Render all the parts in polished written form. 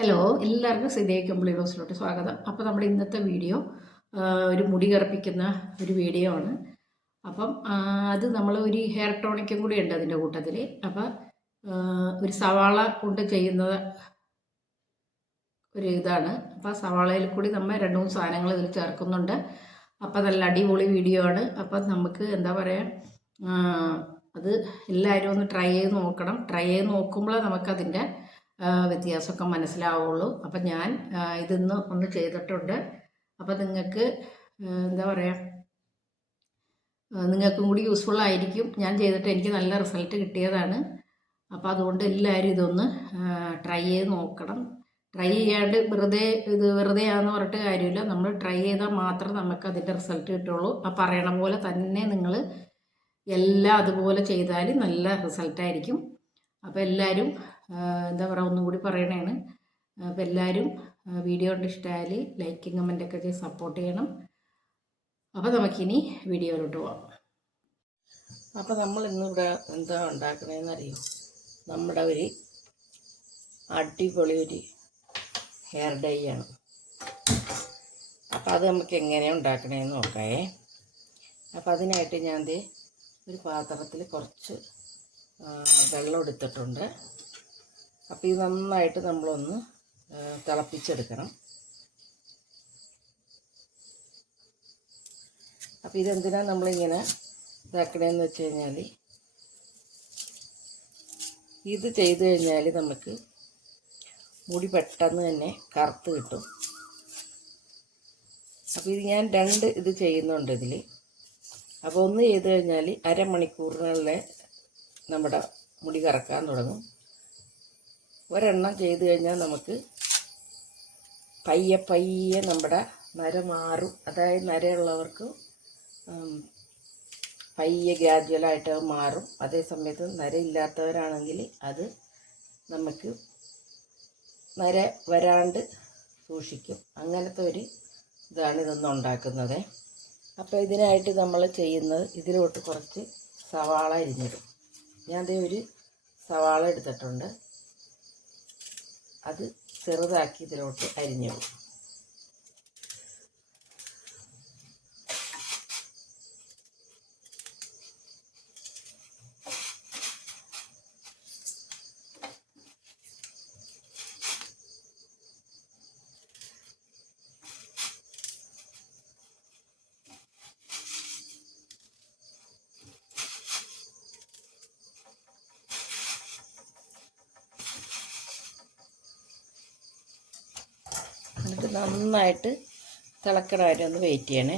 Hello, എല്ലാവർക്കും സിതേ കമ്പിളി റോസിലോട്ട് സ്വാഗതം. അപ്പോൾ നമ്മുടെ ഇന്നത്തെ വീഡിയോ ഒരു മുടി കറുപ്പിക്കുന്ന ഒരു വീഡിയോ ആണ്. അപ്പം അത് നമ്മൾ ഒരു ഹെയർ ടോണിക്കും കൂടി ഉണ്ട് അതിൻ്റെ കൂട്ടത്തിൽ. അപ്പം ഒരു സവാള കൊണ്ട് ചെയ്യുന്നത് ഒരു ഇതാണ്. അപ്പോൾ സവാളയിൽ കൂടി നമ്മൾ 2-3 സാധനങ്ങൾ ഇതിൽ ചേർക്കുന്നുണ്ട്. അപ്പോൾ നല്ല അടിപൊളി വീഡിയോ ആണ്. അപ്പം നമുക്ക് എന്താ പറയുക, അത് എല്ലാവരും ഒന്ന് ട്രൈ ചെയ്ത് നോക്കണം. ട്രൈ ചെയ്ത് നോക്കുമ്പോൾ നമുക്കതിൻ്റെ വ്യത്യാസമൊക്കെ മനസ്സിലാവുള്ളൂ. അപ്പം ഞാൻ ഇതിന്ന് ഒന്ന് ചെയ്തിട്ടുണ്ട്. അപ്പം നിങ്ങൾക്ക് എന്താ പറയുക, നിങ്ങൾക്കും കൂടി യൂസ്ഫുൾ ആയിരിക്കും. ഞാൻ ചെയ്തിട്ട് എനിക്ക് നല്ല റിസൾട്ട് കിട്ടിയതാണ്. അപ്പോൾ അതുകൊണ്ട് എല്ലാവരും ഇതൊന്ന് ട്രൈ ചെയ്ത് നോക്കണം. ട്രൈ ചെയ്യാണ്ട് വെറുതെയാണെന്ന് പറഞ്ഞിട്ട് കാര്യമില്ല. നമ്മൾ ട്രൈ ചെയ്താൽ മാത്രം നമുക്ക് അതിൻ്റെ റിസൾട്ട് കിട്ടുള്ളൂ. ആ പറയണ പോലെ തന്നെ നിങ്ങൾ എല്ലാം അതുപോലെ ചെയ്താൽ നല്ല റിസൾട്ടായിരിക്കും. അപ്പോൾ എല്ലാവരും എന്താ പറയുക, ഒന്നും കൂടി പറയണതാണ്. അപ്പോൾ എല്ലാവരും വീഡിയോ കൊണ്ട് ഇഷ്ടമായാൽ ലൈക്കും കമൻറ്റൊക്കെ ചെയ്ത് സപ്പോർട്ട് ചെയ്യണം. അപ്പോൾ നമുക്കിനി വീഡിയോയിലോട്ട് പോകാം. അപ്പോൾ നമ്മൾ ഇന്നിവിടെ എന്താ ഉണ്ടാക്കണതെന്ന് അറിയും. നമ്മുടെ ഒരു അടിപൊളി ഒരു ഹെയർ ഡൈ ആണ്. അപ്പോൾ അത് നമുക്ക് എങ്ങനെയാണ് ഉണ്ടാക്കണതെന്ന് നോക്കാമേ. അപ്പോൾ അതിനായിട്ട് ഞാൻ ഒരു പാത്രത്തിൽ കുറച്ച് വെള്ളം എടുത്തിട്ടുണ്ട്. അപ്പോൾ ഇത് നന്നായിട്ട് നമ്മളൊന്ന് തിളപ്പിച്ചെടുക്കണം. അപ്പോൾ ഇതെന്തിനാണ് നമ്മളിങ്ങനെ ഇതാക്കണതെന്ന് വെച്ച് കഴിഞ്ഞാൽ, ഇത് ചെയ്ത് കഴിഞ്ഞാൽ നമുക്ക് മുടി പെട്ടെന്ന് തന്നെ കറുത്ത് കിട്ടും. അപ്പോൾ ഇത് ഞാൻ 2 ഇത് ചെയ്യുന്നുണ്ട് ഇതിൽ. അപ്പോൾ ഒന്ന് ചെയ്ത് കഴിഞ്ഞാൽ അരമണിക്കൂറിനുള്ളിൽ നമ്മുടെ മുടി കറക്കാൻ തുടങ്ങും. ഒരെണ്ണം ചെയ്ത് കഴിഞ്ഞാൽ നമുക്ക് പയ്യെ പയ്യെ നമ്മുടെ നര മാറും. അതായത് നരയുള്ളവർക്ക് പയ്യെ ഗ്രാജുവലായിട്ട് മാറും. അതേ സമയത്ത് നരയില്ലാത്തവരാണെങ്കിൽ അത് നമുക്ക് നര വരാണ്ട് സൂക്ഷിക്കും. അങ്ങനത്തെ ഒരു ഇതാണ് ഇതൊന്നും ഉണ്ടാക്കുന്നത്. അപ്പോൾ ഇതിനായിട്ട് നമ്മൾ ചെയ്യുന്നത്, ഇതിലോട്ട് കുറച്ച് സവാള അരിഞ്ഞിടും. ഞാൻ ഒരു സവാള എടുത്തിട്ടുണ്ട്. അത് ചെറുതാക്കി ഇതിലോട്ട് അരിഞ്ഞിടും. എന്നിട്ട് നന്നായിട്ട് തിളക്കണ വരെ ഒന്ന് വെയിറ്റ് ചെയ്യണേ.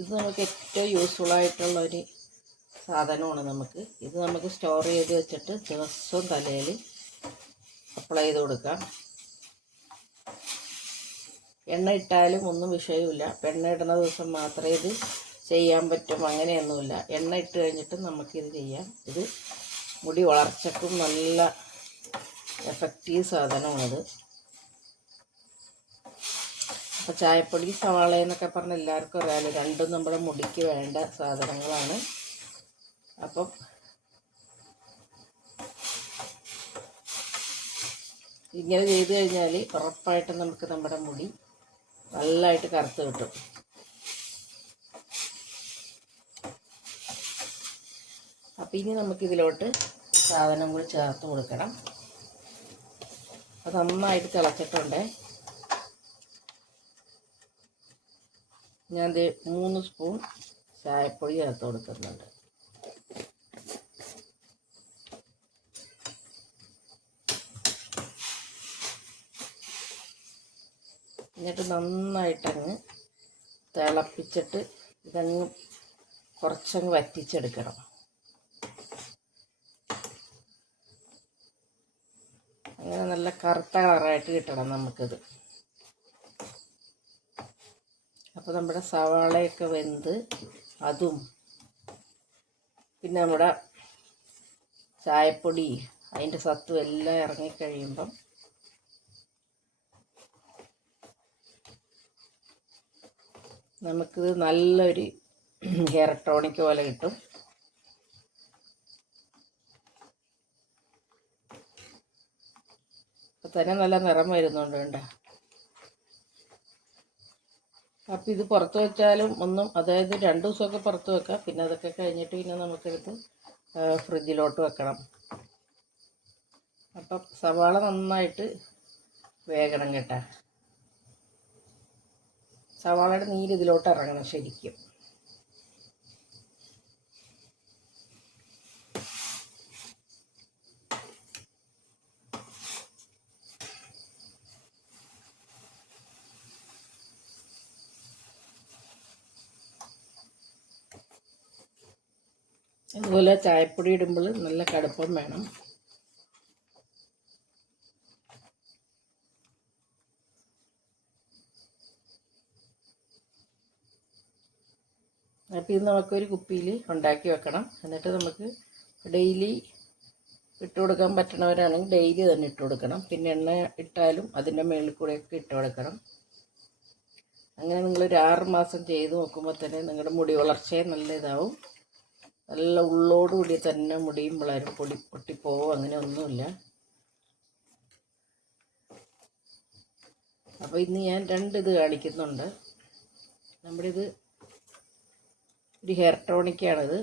ഇത് നമുക്ക് ഏറ്റവും യൂസ്ഫുള്ളായിട്ടുള്ളൊരു സാധനമാണ്. ഇത് നമുക്ക് സ്റ്റോർ ചെയ്ത് വെച്ചിട്ട് ദിവസവും തലയിൽ അപ്ലൈ ചെയ്ത് കൊടുക്കാം. എണ്ണ ഇട്ടാലും ഒന്നും വിഷയമില്ല. എണ്ണ ഇടുന്ന ദിവസം മാത്രമേ ഇത് ചെയ്യാൻ പറ്റും, അങ്ങനെയൊന്നുമില്ല. എണ്ണ ഇട്ട് കഴിഞ്ഞിട്ട് നമുക്കിത് ചെയ്യാം. ഇത് മുടി വളർച്ചയ്ക്കും നല്ല എഫക്റ്റീവ് സാധനമാണിത്. അപ്പോൾ ചായപ്പൊടി, സവാള എന്നൊക്കെ പറഞ്ഞാൽ എല്ലാവർക്കും അറിയാമല്ലോ, രണ്ടും നമ്മുടെ മുടിക്ക് വേണ്ട സാധനങ്ങളാണ്. അപ്പം ഇങ്ങനെ ചെയ്ത് കഴിഞ്ഞാൽ ഉറപ്പായിട്ടും നമുക്ക് നമ്മുടെ മുടി നല്ലതായിട്ട് കറുത്ത് കിട്ടും. അപ്പം ഇനി നമുക്കിതിലോട്ട് സാധനം കൂടി ചേർത്ത് കൊടുക്കണം. അത് നന്നായിട്ട് തിളച്ചിട്ടുണ്ട്. ഞാൻ 3 സ്പൂൺ ചായപ്പൊടി ചേർത്ത് കൊടുക്കുന്നുണ്ട്. എന്നിട്ട് നന്നായിട്ടങ്ങ് തിളപ്പിച്ചിട്ട് ഇതങ്ങ് കുറച്ചങ്ങ് വറ്റിച്ചെടുക്കണം. അങ്ങനെ നല്ല കറുത്ത കളറായിട്ട് കിട്ടണം നമുക്കിത്. അപ്പോൾ നമ്മുടെ സവാളയൊക്കെ വെന്ത് അതും പിന്നെ നമ്മുടെ ചായപ്പൊടി അതിൻ്റെ സത്തും എല്ലാം ഇറങ്ങിക്കഴിയുമ്പം നമുക്കിത് നല്ലൊരു ഹെയർ ടോണിക് പോലെ കിട്ടും. അപ്പം തന്നെ നല്ല നിറം വരുന്നുണ്ട് കേട്ടോ. അപ്പം ഇത് പുറത്ത് വെച്ചാലും ഒന്നും, അതായത് 2 ദിവസമൊക്കെ പുറത്ത് വെക്കാം. പിന്നെ അതൊക്കെ കഴിഞ്ഞിട്ട് പിന്നെ നമുക്കെടുത്ത് ഫ്രിഡ്ജിലോട്ട് വെക്കണം. അപ്പം സവാള നന്നായിട്ട് വേകണം കേട്ടോ. സവാളയുടെ നീര് ഇതിലോട്ട് ഇറങ്ങണം ശരിക്കും. അതുപോലെ ചായപ്പൊടി ഇടുമ്പോൾ നല്ല കടുപ്പം വേണം. അപ്പോൾ ഇത് നമുക്കൊരു കുപ്പിയിൽ ഉണ്ടാക്കി വെക്കണം. എന്നിട്ട് നമുക്ക് ഡെയിലി ഇട്ട് കൊടുക്കാൻ പറ്റുന്നവരാണെങ്കിൽ ഡെയിലി തന്നെ ഇട്ട് കൊടുക്കണം. പിന്നെ എണ്ണ ഇട്ടാലും അതിൻ്റെ മുകളിൽ കൂടെയൊക്കെ ഇട്ട് കൊടുക്കണം. അങ്ങനെ നിങ്ങളൊരു 6 മാസം ചെയ്ത് നോക്കുമ്പോൾ തന്നെ നിങ്ങളുടെ മുടി വളർച്ചയെ നല്ല ഇതാവും. നല്ല ഉള്ളോടുകൂടി തന്നെ മുടിയും വളരും. പൊട്ടിപ്പോവും അങ്ങനെ ഒന്നുമില്ല. അപ്പോൾ ഇന്ന് ഞാൻ 2 ഇത് കാണിക്കുന്നുണ്ട്. നമ്മുടെ ഇത് ഒരു ഹെയർ ടോണിക്കാണിത്.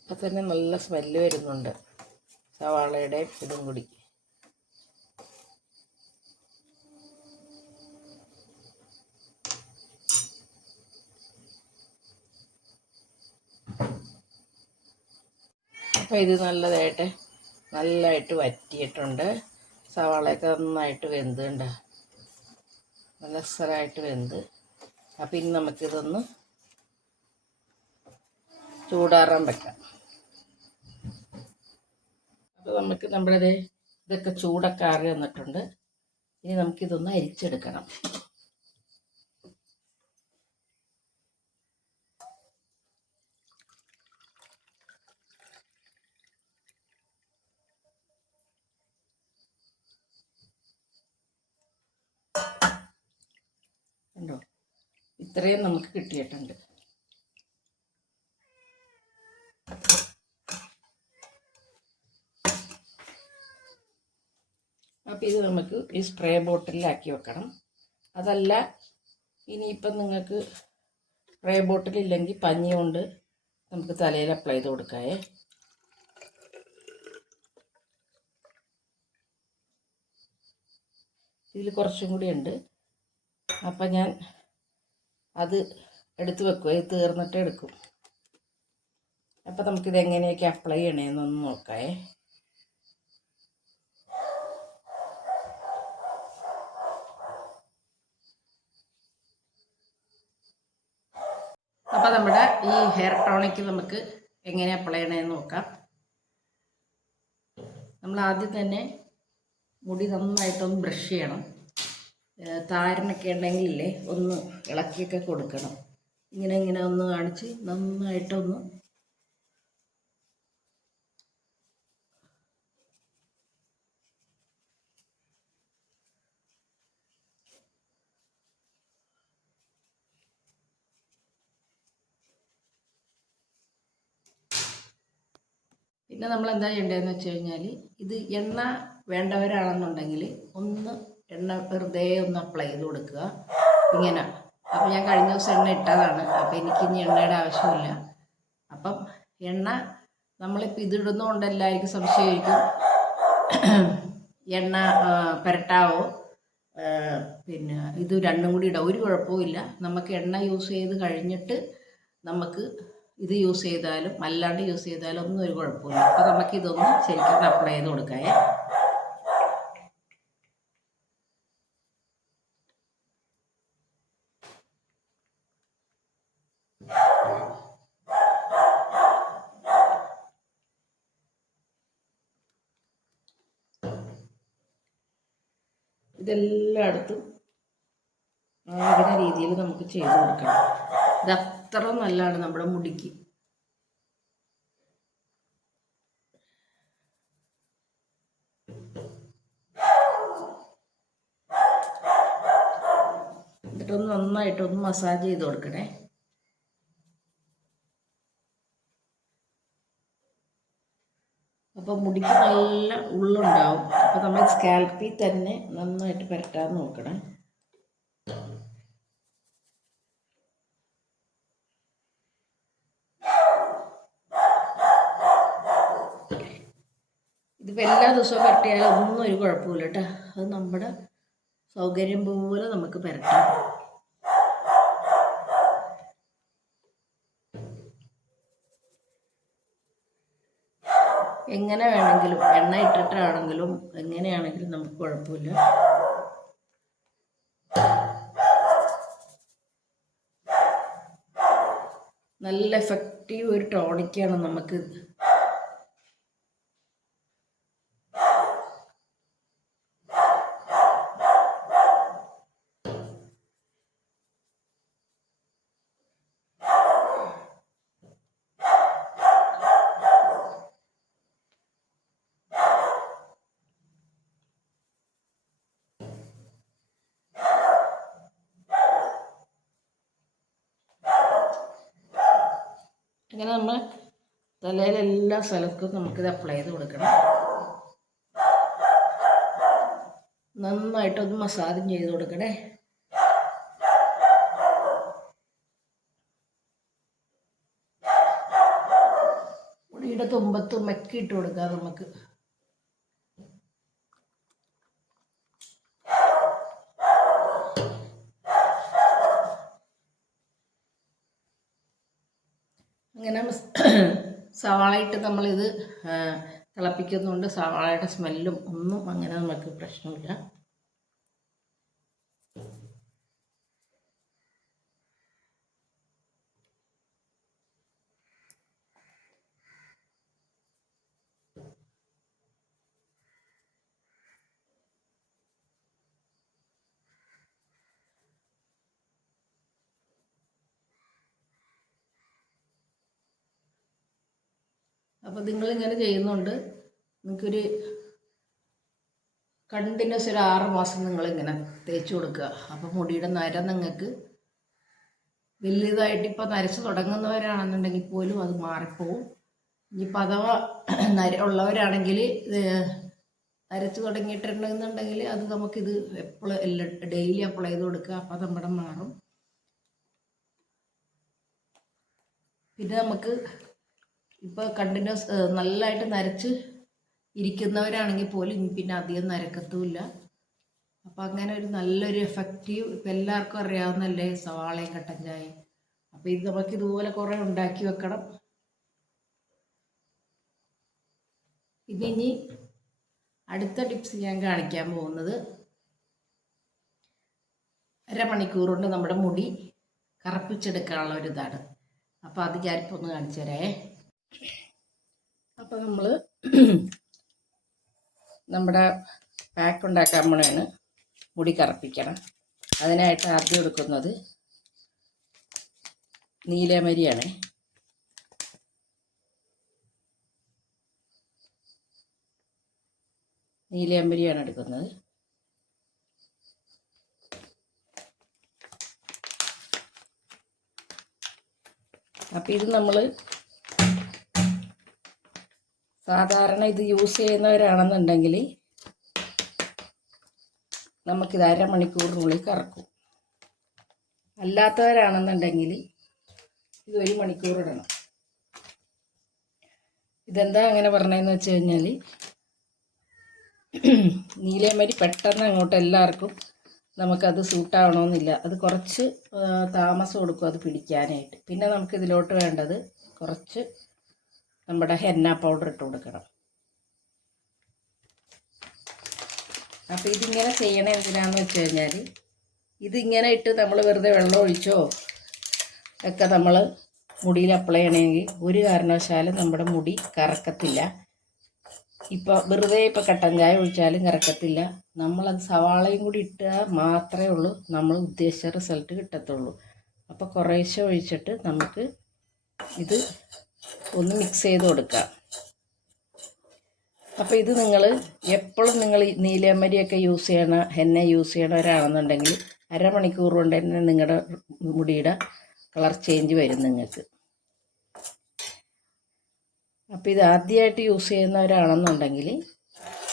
അപ്പം തന്നെ നല്ല സ്മെല്ല് വരുന്നുണ്ട്, സവാളയുടെ ഇതും കൂടി. അപ്പോൾ ഇത് നല്ലതായിട്ട് വറ്റിയിട്ടുണ്ട്. സവാളയൊക്കെ നന്നായിട്ട് വെന്തുണ്ട്, നല്ല സ്ഥലമായിട്ട് വെന്ത്. അപ്പം ഇനി നമുക്കിതൊന്ന് ചൂടാറാൻ വെക്കാം. അപ്പോൾ നമുക്ക് ഇതൊക്കെ ചൂടൊക്കെ ആറി വന്നിട്ടുണ്ട്. ഇനി നമുക്കിതൊന്ന് അരിച്ചെടുക്കണം. ഉണ്ടോ, ഇത്രയും നമുക്ക് കിട്ടിയിട്ടുണ്ട്. അപ്പോൾ ഇത് നമുക്ക് ഈ സ്പ്രേ ബോട്ടിലാക്കി വെക്കണം. അതല്ല ഇനിയിപ്പം നിങ്ങൾക്ക് സ്പ്രേ ബോട്ടിലില്ലെങ്കിൽ പഞ്ഞി കൊണ്ട് നമുക്ക് തലയിൽ അപ്ലൈ ചെയ്ത് കൊടുക്കാവേ. ഇതിൽ കുറച്ചും കൂടി ഉണ്ട്. അപ്പം ഞാൻ അത് എടുത്ത് വെക്കുക, ഇത് തീർന്നിട്ട് എടുക്കും. അപ്പം നമുക്കിത് എങ്ങനെയൊക്കെ അപ്ലൈ ചെയ്യണമെന്നൊന്ന് നോക്കാവേ. അപ്പോൾ നമ്മുടെ ഈ ഹെയർ ടോണിക്ക് നമുക്ക് എങ്ങനെ അപ്ലൈ ചെയ്യണമെന്ന് നോക്കാം. നമ്മൾ ആദ്യം തന്നെ മുടി നന്നായിട്ടൊന്ന് ബ്രഷ് ചെയ്യണം. താരനൊക്കെ ഉണ്ടെങ്കിലേ ഒന്ന് ഇളക്കിയൊക്കെ കൊടുക്കണം. ഇങ്ങനെ ഒന്ന് കാണിച്ച് നന്നായിട്ടൊന്ന് പിന്നെ നമ്മൾ എന്താ ചെയ്യേണ്ടതെന്ന് വെച്ച് കഴിഞ്ഞാൽ, ഇത് എണ്ണ വേണ്ടവരാണെന്നുണ്ടെങ്കിൽ ഒന്ന് എണ്ണ വെറുതെ ഒന്ന് അപ്ലൈ ചെയ്ത് കൊടുക്കുക ഇങ്ങനെ. അപ്പം ഞാൻ കഴിഞ്ഞ ദിവസം എണ്ണ ഇട്ടതാണ്, അപ്പം എനിക്കിനി എണ്ണയുടെ ആവശ്യമില്ല. അപ്പം എണ്ണ നമ്മളിപ്പോൾ ഇതിടുന്നതുകൊണ്ട് എല്ലാവർക്കും സംശയമായിരിക്കും എണ്ണ പുരട്ടാവോ, പിന്നെ ഇത് രണ്ടും കൂടി ഇടാം. ഒരു കുഴപ്പമില്ല. നമുക്ക് എണ്ണ യൂസ് ചെയ്ത് കഴിഞ്ഞിട്ട് നമുക്ക് ഇത് യൂസ് ചെയ്താലും അല്ലാണ്ട് യൂസ് ചെയ്താലും ഒന്നും ഒരു കുഴപ്പമില്ല. അപ്പോൾ നമുക്കിതൊന്ന് ശരിക്കും അപ്ലൈ ചെയ്ത് കൊടുക്കാമേ. ഇതെല്ലായിടത്തും ആകുന്ന രീതിയിൽ നമുക്ക് ചെയ്ത് കൊടുക്കണം. ഇത് അത്ര നല്ലതാണ് നമ്മുടെ മുടിക്ക്. എന്നിട്ടൊന്ന് നന്നായിട്ടൊന്ന് മസാജ് ചെയ്ത് കൊടുക്കണേ. അപ്പോൾ മുടിക്ക് നല്ല ഉള്ളുണ്ടാവും. അപ്പോൾ നമ്മൾ സ്കാൽപ്പിൽ തന്നെ നന്നായിട്ട് പുരട്ടാൻ നോക്കണം. ഇതിപ്പോൾ എല്ലാ ദിവസവും പുരട്ടിയാലും ഒന്നും ഒരു കുഴപ്പമില്ല കേട്ടോ. അത് നമ്മുടെ സൗകര്യം പോലെ നമുക്ക് പുരട്ടാം. എങ്ങനെ വേണമെങ്കിലും, എണ്ണ ഇട്ടിട്ടാണെങ്കിലും എങ്ങനെയാണെങ്കിലും നമുക്ക് കുഴപ്പമില്ല. നല്ല എഫക്റ്റീവ് ഒരു ടോണിക്കാണ് നമുക്ക്. ഇങ്ങനെ നമ്മൾ തലയിലെല്ലാ സ്ഥലത്തും നമുക്കിത് അപ്ലൈ ചെയ്ത് കൊടുക്കണം. നന്നായിട്ടൊന്ന് മസാജും ചെയ്ത് കൊടുക്കണേ. മുടിയുടെ തുമ്പത്തും ഒക്കെ ഇട്ട് കൊടുക്കാം നമുക്ക്. അങ്ങനെ സവാള ഇട്ട് നമ്മളിത് തിളപ്പിക്കുന്നുണ്ട്. സവാളയുടെ സ്മെല്ലും ഒന്നും അങ്ങനെ നമുക്ക് പ്രശ്നമില്ല. അപ്പോൾ നിങ്ങളിങ്ങനെ ചെയ്യുന്നുണ്ട്. നിങ്ങൾക്കൊരു കണ്ടിന്യൂസ് ഒരു 6 മാസം നിങ്ങളിങ്ങനെ തേച്ച് കൊടുക്കുക. അപ്പോൾ മുടിയുടെ നര നിങ്ങൾക്ക് വലിയതായിട്ട് ഇപ്പോൾ നരച്ച് തുടങ്ങുന്നവരാണെന്നുണ്ടെങ്കിൽ പോലും അത് മാറിപ്പോവും. ഇനിയിപ്പോൾ അഥവാ നര ഉള്ളവരാണെങ്കിൽ നരച്ച് തുടങ്ങിയിട്ടുണ്ടെന്നുണ്ടെങ്കിൽ അത് നമുക്കിത് എപ്പോഴും ഡെയിലി അപ്ലൈ ചെയ്ത് കൊടുക്കുക. അപ്പോൾ നമ്മുടെ മാറും. പിന്നെ നമുക്ക് ഇപ്പോൾ കണ്ടിന്യൂസ് നല്ലതായിട്ട് നരച്ച് ഇരിക്കുന്നവരാണെങ്കിൽ പോലും പിന്നെ അധികം നരക്കത്തുമില്ല. അപ്പം അങ്ങനെ ഒരു നല്ലൊരു എഫക്റ്റീവ്, ഇപ്പം എല്ലാവർക്കും അറിയാവുന്നല്ലേ സവാളയും കട്ടൻ ചായയും. അപ്പോൾ ഇത് നമുക്ക് ഇതുപോലെ കുറേ ഉണ്ടാക്കി വെക്കണം. ഇനി അടുത്ത ടിപ്സ് ഞാൻ കാണിക്കാൻ പോകുന്നത് അരമണിക്കൂർ കൊണ്ട് നമ്മുടെ മുടി കറുപ്പിച്ചെടുക്കാനുള്ള ഒരു ഇതാണ്. അപ്പോൾ അത് ഞാനിപ്പോൾ ഒന്ന് കാണിച്ചു തരേ. അപ്പോൾ നമ്മൾ നമ്മുടെ പാക്ക് ഉണ്ടാക്കാൻ പോണേണ് മുടി കറുപ്പിക്കണം. അതിനായിട്ട് ആദ്യം എടുക്കുന്നത് നീലമരിയാണ്. നീലമരിയാണ് എടുക്കുന്നത്. അപ്പം ഇത് നമ്മൾ സാധാരണ ഇത് യൂസ് ചെയ്യുന്നവരാണെന്നുണ്ടെങ്കിൽ നമുക്കിത് അരമണിക്കൂറിനുള്ളിൽ കറക്കും. അല്ലാത്തവരാണെന്നുണ്ടെങ്കിൽ ഇത് 1 മണിക്കൂർ ഇടണം. ഇതെന്താ അങ്ങനെ പറഞ്ഞതെന്ന് വെച്ച് കഴിഞ്ഞാൽ നീലമരി പെട്ടെന്ന് അങ്ങോട്ട് എല്ലാവർക്കും നമുക്കത് സൂട്ടാവണമെന്നില്ല. അത് കുറച്ച് താമസം കൊടുക്കും അത് പിടിക്കാനായിട്ട്. പിന്നെ നമുക്കിതിലോട്ട് വേണ്ടത് കുറച്ച് നമ്മുടെ ഹെന്ന പൗഡർ ഇട്ട് കൊടുക്കണം. അപ്പോൾ ഇതിങ്ങനെ ചെയ്യണത് എന്തിനാണെന്ന് വെച്ച് കഴിഞ്ഞാൽ ഇതിങ്ങനെ ഇട്ട് നമ്മൾ വെറുതെ വെള്ളം ഒഴിച്ചോ ഒക്കെ നമ്മൾ മുടിയിൽ അപ്ലൈ ചെയ്യണമെങ്കിൽ ഒരു കാരണവശാലും നമ്മുടെ മുടി കറക്കത്തില്ല. ഇപ്പോൾ വെറുതെ ഇപ്പോൾ കട്ടൻ ചായ ഒഴിച്ചാലും കറക്കത്തില്ല. നമ്മളത് സവാളയും കൂടി ഇട്ടാൽ മാത്രമേ ഉള്ളൂ നമ്മൾ ഉദ്ദേശിച്ച റിസൾട്ട് കിട്ടത്തുള്ളൂ. അപ്പോൾ കുറേശ്ശെ ഒഴിച്ചിട്ട് നമുക്ക് ഇത് ഒന്ന് മിക്സ് ചെയ്ത് കൊടുക്കാം. അപ്പോൾ ഇത് നിങ്ങൾ എപ്പോഴും നിങ്ങൾ നീലമരിയൊക്കെ യൂസ് ചെയ്യണ ഹെന്ന യൂസ് ചെയ്യണവരാണെന്നുണ്ടെങ്കിൽ അരമണിക്കൂർ കൊണ്ട് തന്നെ നിങ്ങളുടെ മുടിയുടെ കളർ ചേഞ്ച് വരും നിങ്ങൾക്ക്. അപ്പോൾ ഇത് ആദ്യമായിട്ട് യൂസ് ചെയ്യുന്നവരാണെന്നുണ്ടെങ്കിൽ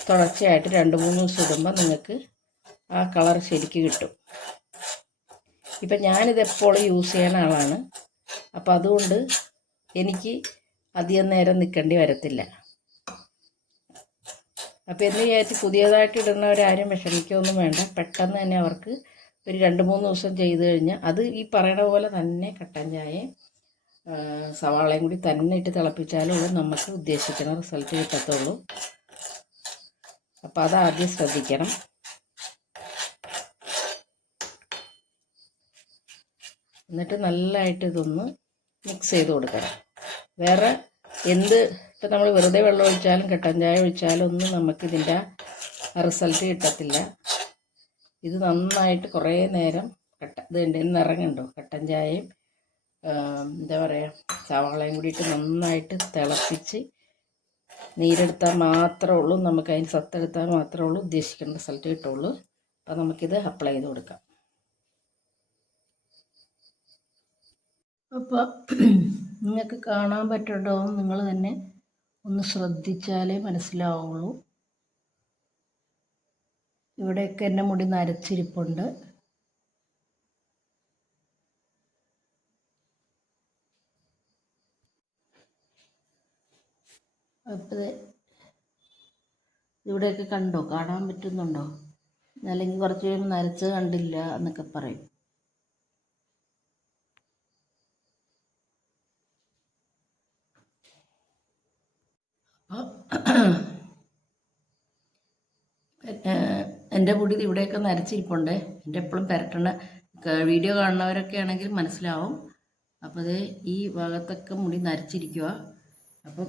തുടർച്ചയായിട്ട് 2-3 ദിവസം ഇടുമ്പോൾ നിങ്ങൾക്ക് ആ കളർ ശരിക്ക് കിട്ടും. ഇപ്പം ഞാനിതെപ്പോഴും യൂസ് ചെയ്യുന്ന ആളാണ്. അപ്പോൾ അതുകൊണ്ട് എനിക്ക് അധികം നേരം നിൽക്കേണ്ടി വരത്തില്ല. അപ്പോൾ എന്ന് വിചാരിച്ച് പുതിയതായിട്ട് ഇടുന്നവരാരും വിഷമിക്കുകയൊന്നും വേണ്ട. പെട്ടെന്ന് തന്നെ അവർക്ക് ഒരു 2-3 ദിവസം ചെയ്ത് കഴിഞ്ഞാൽ അത് ഈ പറയണ പോലെ തന്നെ കട്ടൻ ചായയും സവാളയും കൂടി തന്നെ ഇട്ട് തിളപ്പിച്ചാലുള്ളൂ നമുക്ക് ഉദ്ദേശിക്കുന്ന റിസൾട്ട് കിട്ടത്തുള്ളൂ. അപ്പോൾ അതാദ്യം ശ്രദ്ധിക്കണം. എന്നിട്ട് നല്ലതായിട്ട് ഇതൊന്ന് മിക്സ് ചെയ്ത് കൊടുക്കണം. വേറെ എന്ത് ഇപ്പം നമ്മൾ വെറുതെ വെള്ളം ഒഴിച്ചാലും കട്ടൻ ചായ ഒഴിച്ചാലും ഒന്നും നമുക്കിതിൻ്റെ റിസൾട്ട് കിട്ടത്തില്ല. ഇത് നന്നായിട്ട് കുറേ നേരം ഇതിൻ്റെ നിറങ്ങുണ്ടോ കട്ടൻ ചായയും എന്താ പറയുക സവാളയും കൂടിയിട്ട് നന്നായിട്ട് തിളപ്പിച്ച് നീരെടുത്താൽ മാത്രമേ ഉള്ളൂ നമുക്ക് അതിന് സത്തെടുത്താൽ മാത്രമേ ഉള്ളൂ ഉദ്ദേശിക്കുന്ന റിസൾട്ട് കിട്ടുള്ളൂ. അപ്പോൾ നമുക്കിത് അപ്ലൈ ചെയ്ത് കൊടുക്കാം. അപ്പോൾ നിങ്ങൾക്ക് കാണാൻ പറ്റുന്നുണ്ടോ നിങ്ങൾ തന്നെ ഒന്ന് ശ്രദ്ധിച്ചാലേ മനസ്സിലാവുള്ളൂ. ഇവിടെയൊക്കെ എൻ്റെ മുടി നരച്ചിരിപ്പുണ്ട്. അപ്പോൾ ഇവിടെയൊക്കെ കണ്ടോ, കാണാൻ പറ്റുന്നുണ്ടോ? അല്ലെങ്കിൽ കുറച്ച് കഴിയുമ്പോൾ നരച്ച് കണ്ടില്ല എന്നൊക്കെ പറയും. എൻ്റെ മുടി ഇവിടെയൊക്കെ നരച്ചിരിപ്പുണ്ട്. എൻ്റെ എപ്പോഴും പുരട്ടണ വീഡിയോ കാണുന്നവരൊക്കെ ആണെങ്കിൽ മനസ്സിലാവും. അപ്പോൾ അത് ഈ ഭാഗത്തൊക്കെ മുടി നരച്ചിരിക്കുക. അപ്പം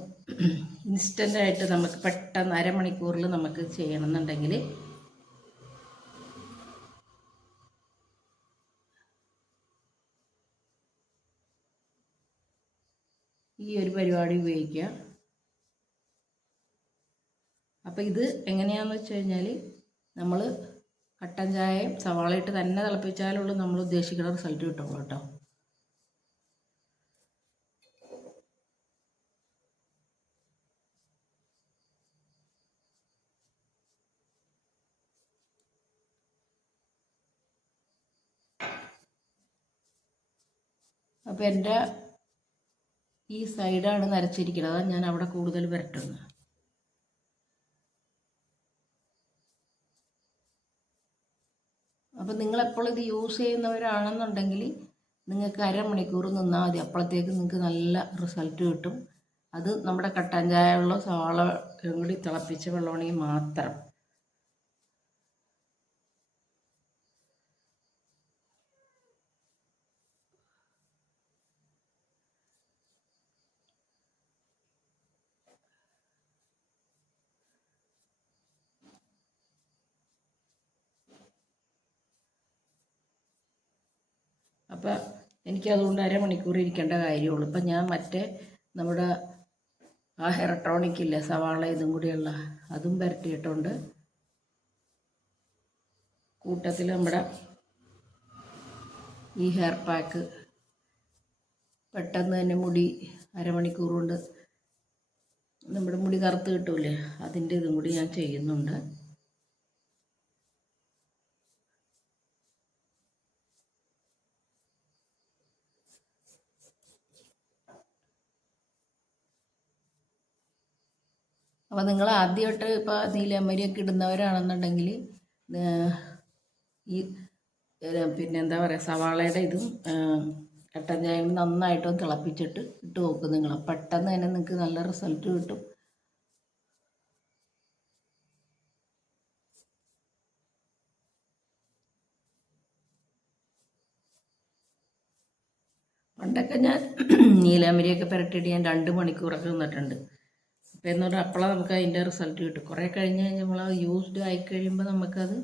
ഇൻസ്റ്റൻ്റായിട്ട് നമുക്ക് പെട്ടെന്ന് അരമണിക്കൂറിൽ നമുക്ക് ചെയ്യണമെന്നുണ്ടെങ്കിൽ ഈ ഒരു പരിപാടി ഉപയോഗിക്കുക. അപ്പോൾ ഇത് എങ്ങനെയാണെന്ന് വെച്ച് കഴിഞ്ഞാൽ നമ്മൾ കട്ടൻ ചായയും സവാളയിട്ട് തന്നെ തിളപ്പിച്ചാലുള്ളൂ നമ്മൾ ഉദ്ദേശിക്കുന്ന റിസൾട്ട് കിട്ടുള്ളൂ കേട്ടോ. അപ്പോൾ എൻ്റെ ഈ സൈഡാണ് നരച്ചിരിക്കുന്നത്, ഞാൻ അവിടെ കൂടുതൽ പുരട്ടുന്നത്. അപ്പോൾ നിങ്ങളെപ്പോഴും ഇത് യൂസ് ചെയ്യുന്നവരാണെന്നുണ്ടെങ്കിൽ നിങ്ങൾക്ക് അരമണിക്കൂർ നിന്നാൽ മതി. അപ്പോഴത്തേക്ക് നിങ്ങൾക്ക് നല്ല റിസൾട്ട് കിട്ടും. അത് നമ്മുടെ കട്ടൻ ചായ വെള്ളം സവാള കൂടി തിളപ്പിച്ച വെള്ളമാണെങ്കിൽ മാത്രം. അപ്പം എനിക്കതുകൊണ്ട് അരമണിക്കൂർ ഇരിക്കേണ്ട കാര്യമുള്ളൂ. ഇപ്പം ഞാൻ മറ്റേ നമ്മുടെ ആ ഹെയർ ഇല്ലേ സവാള ഇതും കൂടിയുള്ള അതും പുരട്ടിയിട്ടുണ്ട്. കൂട്ടത്തിൽ നമ്മുടെ ഈ ഹെയർ പാക്ക് പെട്ടെന്ന് തന്നെ മുടി അരമണിക്കൂർ കൊണ്ട് നമ്മുടെ മുടി കറുത്ത് കിട്ടൂലേ, അതിൻ്റെ ഇതും കൂടി ഞാൻ ചെയ്യുന്നുണ്ട്. അപ്പോൾ നിങ്ങൾ ആദ്യമായിട്ട് ഇപ്പോൾ നീലമരിയൊക്കെ ഇടുന്നവരാണെന്നുണ്ടെങ്കിൽ ഈ പിന്നെ എന്താ പറയുക സവാളയുടെ ഇതും കട്ടൻ ചായയും നന്നായിട്ടൊന്ന് തിളപ്പിച്ചിട്ട് ഇട്ട് നോക്കും നിങ്ങൾ. പെട്ടെന്ന് തന്നെ നിങ്ങൾക്ക് നല്ല റിസൾട്ട് കിട്ടും. പണ്ടൊക്കെ ഞാൻ നീലാമരിയൊക്കെ പുരട്ടിയിട്ട് ഞാൻ 2 മണിക്കൂറൊക്കെ നിന്നിട്ടുണ്ട്. അപ്പോൾ എന്ന് പറഞ്ഞാൽ അപ്പോഴാണ് നമുക്ക് അതിൻ്റെ റിസൾട്ട് കിട്ടും. കുറേ കഴിഞ്ഞ് കഴിഞ്ഞ് നമ്മൾ യൂസ്ഡ് ആയിക്കഴിയുമ്പോൾ നമുക്കത്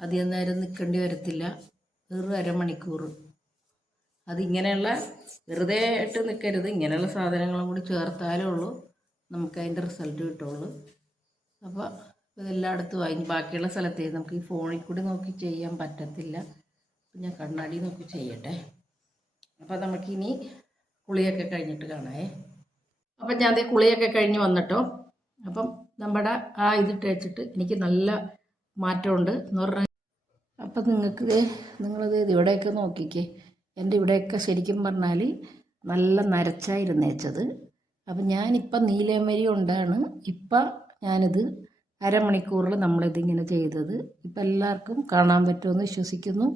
അധികം നേരം നിൽക്കേണ്ടി വരത്തില്ല. വെറും അരമണിക്കൂർ. അതിങ്ങനെയുള്ള വെറുതെ ആയിട്ട് നിൽക്കരുത്, ഇങ്ങനെയുള്ള സാധനങ്ങളും കൂടി ചേർത്താലേ ഉള്ളൂ നമുക്കതിൻ്റെ റിസൾട്ട് കിട്ടുള്ളൂ. അപ്പോൾ ഇതെല്ലായിടത്തും ബാക്കിയുള്ള സ്ഥലത്തേ നമുക്ക് ഈ ഫോണിൽ കൂടി നോക്കി ചെയ്യാൻ പറ്റത്തില്ല. ഞാൻ കണ്ണാടി നോക്കി ചെയ്യട്ടെ. അപ്പം നമുക്കിനി കുളിയൊക്കെ കഴിഞ്ഞിട്ട് കാണാമേ. അപ്പം ഞാൻ അതേ കുളിയൊക്കെ കഴിഞ്ഞ് വന്നിട്ടോ. അപ്പം നമ്മുടെ ആ ഇതിട്ട് വെച്ചിട്ട് എനിക്ക് നല്ല മാറ്റമുണ്ട് എന്ന് പറഞ്ഞാൽ. അപ്പം നിങ്ങളത് ഇവിടെയൊക്കെ നോക്കിക്കേ. എൻ്റെ ഇവിടെയൊക്കെ ശരിക്കും പറഞ്ഞാൽ നല്ല നരച്ചായിരുന്നേച്ചത്. അപ്പം ഞാനിപ്പം നീലമരി കൊണ്ടാണ് ഇപ്പം ഞാനിത് അരമണിക്കൂറിൽ നമ്മളിതിങ്ങനെ ചെയ്തത്. ഇപ്പം എല്ലാവർക്കും കാണാൻ പറ്റുമെന്ന് വിശ്വസിക്കുന്നു.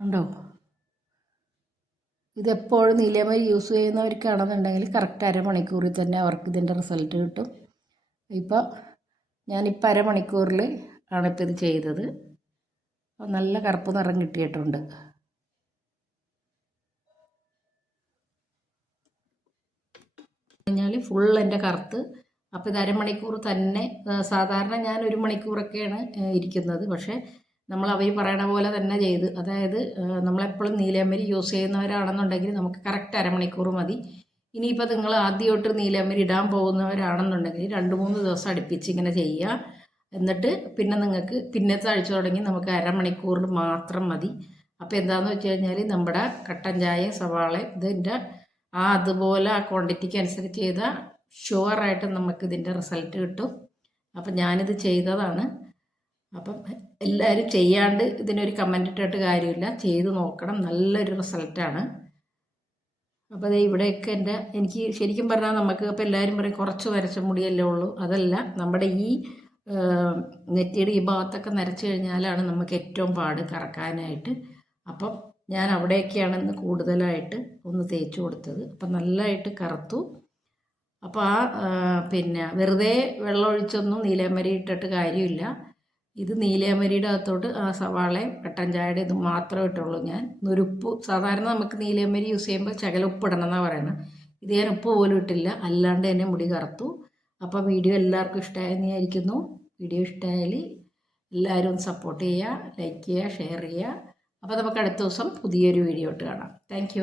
ഉണ്ടോ? ഇതെപ്പോഴും നീലമരി യൂസ് ചെയ്യുന്നവർക്കാണെന്നുണ്ടെങ്കിൽ കറക്റ്റ് അരമണിക്കൂറിൽ തന്നെ അവർക്ക് ഇതിൻ്റെ റിസൾട്ട് കിട്ടും. ഇപ്പോൾ ഞാനിപ്പോൾ അരമണിക്കൂറിൽ ആണിപ്പോൾ ഇത് ചെയ്തത്. നല്ല കറുപ്പ് നിറം കിട്ടിയിട്ടുണ്ട്. കഴിഞ്ഞാൽ ഫുൾ എൻ്റെ കറുത്ത്. അപ്പോൾ ഇത് അരമണിക്കൂർ തന്നെ. സാധാരണ ഞാൻ 1 മണിക്കൂറൊക്കെയാണ് ഇരിക്കുന്നത്. പക്ഷേ നമ്മൾ അവർ പറയണ പോലെ തന്നെ ചെയ്ത്, അതായത് നമ്മളെപ്പോഴും നീലമരി യൂസ് ചെയ്യുന്നവരാണെന്നുണ്ടെങ്കിൽ നമുക്ക് കറക്റ്റ് അരമണിക്കൂർ മതി. ഇനിയിപ്പോൾ നിങ്ങൾ ആദ്യമായിട്ട് നീലമരി ഇടാൻ പോകുന്നവരാണെന്നുണ്ടെങ്കിൽ 2-3 ദിവസം അടുപ്പിച്ച് ഇങ്ങനെ ചെയ്യുക. എന്നിട്ട് പിന്നെ നിങ്ങൾക്ക് പിന്നത്തെ ആഴ്ച തുടങ്ങി നമുക്ക് അരമണിക്കൂറിൽ മാത്രം മതി. അപ്പോൾ എന്താണെന്ന് വെച്ച് കഴിഞ്ഞാൽ നമ്മുടെ കട്ടൻ ചായ സവാള ഇതിൻ്റെ അതുപോലെ ആ ക്വാണ്ടിറ്റിക്ക് അനുസരിച്ച് ചെയ്താൽ ഷുവറായിട്ട് നമുക്കിതിൻ്റെ റിസൾട്ട് കിട്ടും. അപ്പം ഞാനിത് ചെയ്തതാണ്. അപ്പം എല്ലാവരും ചെയ്യാണ്ട് ഇതിനൊരു കമൻ്റ് ഇട്ടിട്ട് കാര്യമില്ല, ചെയ്ത് നോക്കണം. നല്ലൊരു റിസൾട്ടാണ്. അപ്പോൾ അതേ ഇവിടെയൊക്കെ എനിക്ക് ശരിക്കും പറഞ്ഞാൽ നമുക്ക് അപ്പോൾ എല്ലാവരും പറയും കുറച്ച് നരച്ച മുടിയല്ലേ ഉള്ളൂ. അതല്ല, നമ്മുടെ ഈ നെറ്റിയുടെ ഈ ഭാഗത്തൊക്കെ നരച്ച് കഴിഞ്ഞാലാണ് നമുക്ക് ഏറ്റവും പാട് കറക്കാനായിട്ട്. അപ്പം ഞാൻ അവിടെയൊക്കെയാണ് ഇന്ന് കൂടുതലായിട്ട് ഒന്ന് തേച്ച് കൊടുത്തത്. അപ്പം നല്ലതായിട്ട് കറുത്തു. അപ്പോൾ പിന്നെ വെറുതെ വെള്ളമൊഴിച്ചൊന്നും നീലമരി ഇട്ടിട്ട് കാര്യമില്ല. ഇത് നീലമരിയുടെ അകത്തോട്ട് ആ സവാളയും കട്ടൻ ചായയുടെ ഇത് മാത്രമേ ഇട്ടുള്ളൂ. ഞാൻ നുരുപ്പ്, സാധാരണ നമുക്ക് നീലമരി യൂസ് ചെയ്യുമ്പോൾ ശകലം ഉപ്പ് ഇടണം എന്നാണ് പറയുന്നത്. ഇത് ഞാൻ ഉപ്പ് പോലും ഇട്ടില്ല, അല്ലാണ്ട് തന്നെ മുടി കറുത്തു. അപ്പോൾ വീഡിയോ എല്ലാവർക്കും ഇഷ്ടമായെന്ന് വിചാരിക്കുന്നു. വീഡിയോ ഇഷ്ടമായാൽ എല്ലാവരും ഒന്ന് സപ്പോർട്ട് ചെയ്യുക, ലൈക്ക് ചെയ്യുക, ഷെയർ ചെയ്യുക. അപ്പോൾ നമുക്ക് അടുത്ത ദിവസം പുതിയൊരു വീഡിയോ ഇട്ട് കാണാം. താങ്ക്